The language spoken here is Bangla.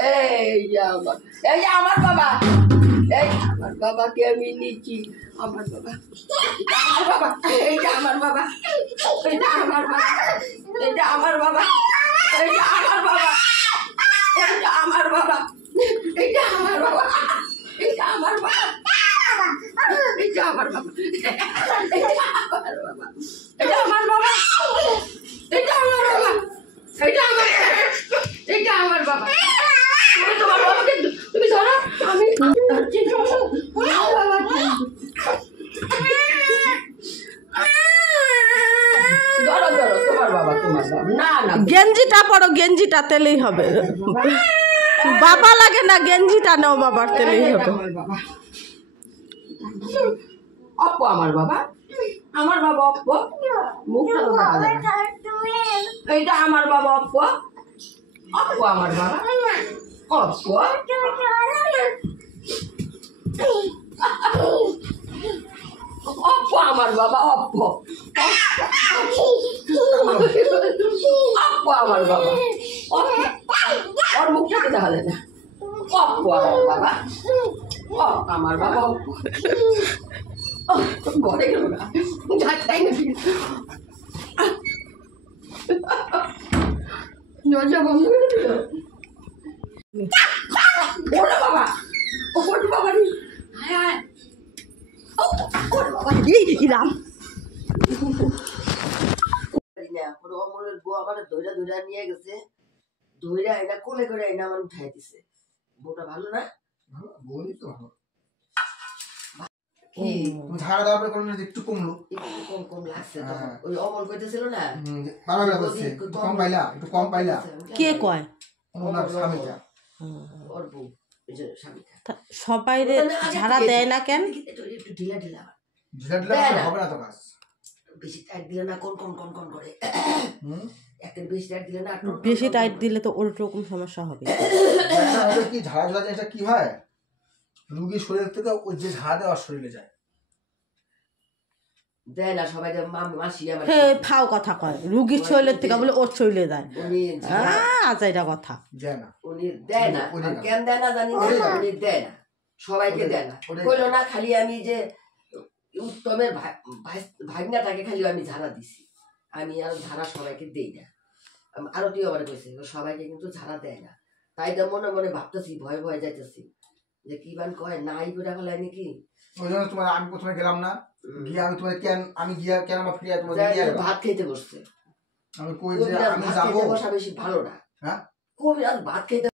এই যে আমার বাবা, এই আমার বাবাকে আমি নিচ্ছি। আমার বাবা, আমার বাবা, এইটা আমার বাবা, এইটা আমার বাবা, এইটা আমার বাবা, এইটা আমার বাবা, এইটা আমার বাবা, এইটা আমার বাবা, এইটা আমার বাবা, এইটা আমার বাবা, এটা আমার বাবা, এটা আমার বাবা, এটা আমার, এটা আমার বাবা। তুমি তোমার বাবাকে তুমি ধরো, আমি ধরছি। ধরো ধরো, তোমার বাবা, তোমার বাবা। না না, গেঞ্জিটা পরো, গেঞ্জিটা তেলেই হবে। বাবা লাগে না, গেঞ্জিটা নাও বাবার, তেলেই হবে। অপ্পু আমার বাবা, আমার বাবা অপ্পু, মুখটা তো দেখা যায় না। এইটা আমার বাবা অপ্পু, অপ্পু আমার বাবা, অপ্পু, অপ্পু আমার বাবা, অপ্পু, অপ্পু আমার বাবা, ওর মুখটা তো দেখা যায় না। অপ্পু আমার বাবা, আমার বাবা অপ্পু। ঘরে গেল না, যাই না, দরজা বন্ধ করে দিল। ওরে বাবা, ওরে বাবা, হায় হায়, ওরে বাবা, রাম অমলের বউ আমার ধৈরা ধৈরা নিয়ে গেছে, ধৈরা এটা কোলে করে এটা আমার উঠাই দিছে। বউটা ভালো না? বউই তো ভালো। ঝাড়া দেওয়ার পরে কোনো একটু কমলো, একটু কম কম লাগছে। ওই অমল কইতেছিল না, কম পাইলা, একটু কম পাইলা। কে কয়? ওর বউ, স্বামীটা সবাই ঝাড়া দেয় না কেন? একটু ঢিলা ঢিলা, ঢিলা ঢিলা হবে না তো কাজ। বেশি টাইট দিলে না কোন কোন কোন কোন করে, একটা বেশি টাইট দিলে না, বেশি টাইট দিলে তো ওর রকম সমস্যা হবে। কি ঝাড়া ঝাড়া এটা কি হয়, রুগীর শরীর থেকে ওই যে ঝাড়া দেওয়া শরীরে যায়, দেয় না সবাই। মাসি আমার ফাও কথা কয়, রুগীর শরীরের থেকে বলে ওর শরীরে দেয়। আচ্ছা, এটা কথা দেয় না, উনি দেয় না, কেন দেয় না জানি না, উনি দেয় না, সবাইকে দেয় না। কইলো না খালি আমি যে উত্তমের ভাগনাটাকে খালি আমি ঝাড়া দিছি, আমি আর ঝাড়া সবাইকে দেই না। আরো তুই আমার কইছে সবাইকে কিন্তু ঝাড়া দেয় না। তাই তো মনে মনে ভাবতেছি, ভয় ভয় যাইতেছি যে কি বান কয় নাই করে ফেলায় নাকি। ওই জন্য তোমার আমি প্রথমে গেলাম না, গিয়ে আমি তোমার কেন আমি গিয়া কেন আমার ফিরে তোমার ভাত খেতে বসছে। আমি কই যে আমি যাবো, বসা বেশি ভালো না। হ্যাঁ, কবিরাজ ভাত খেতে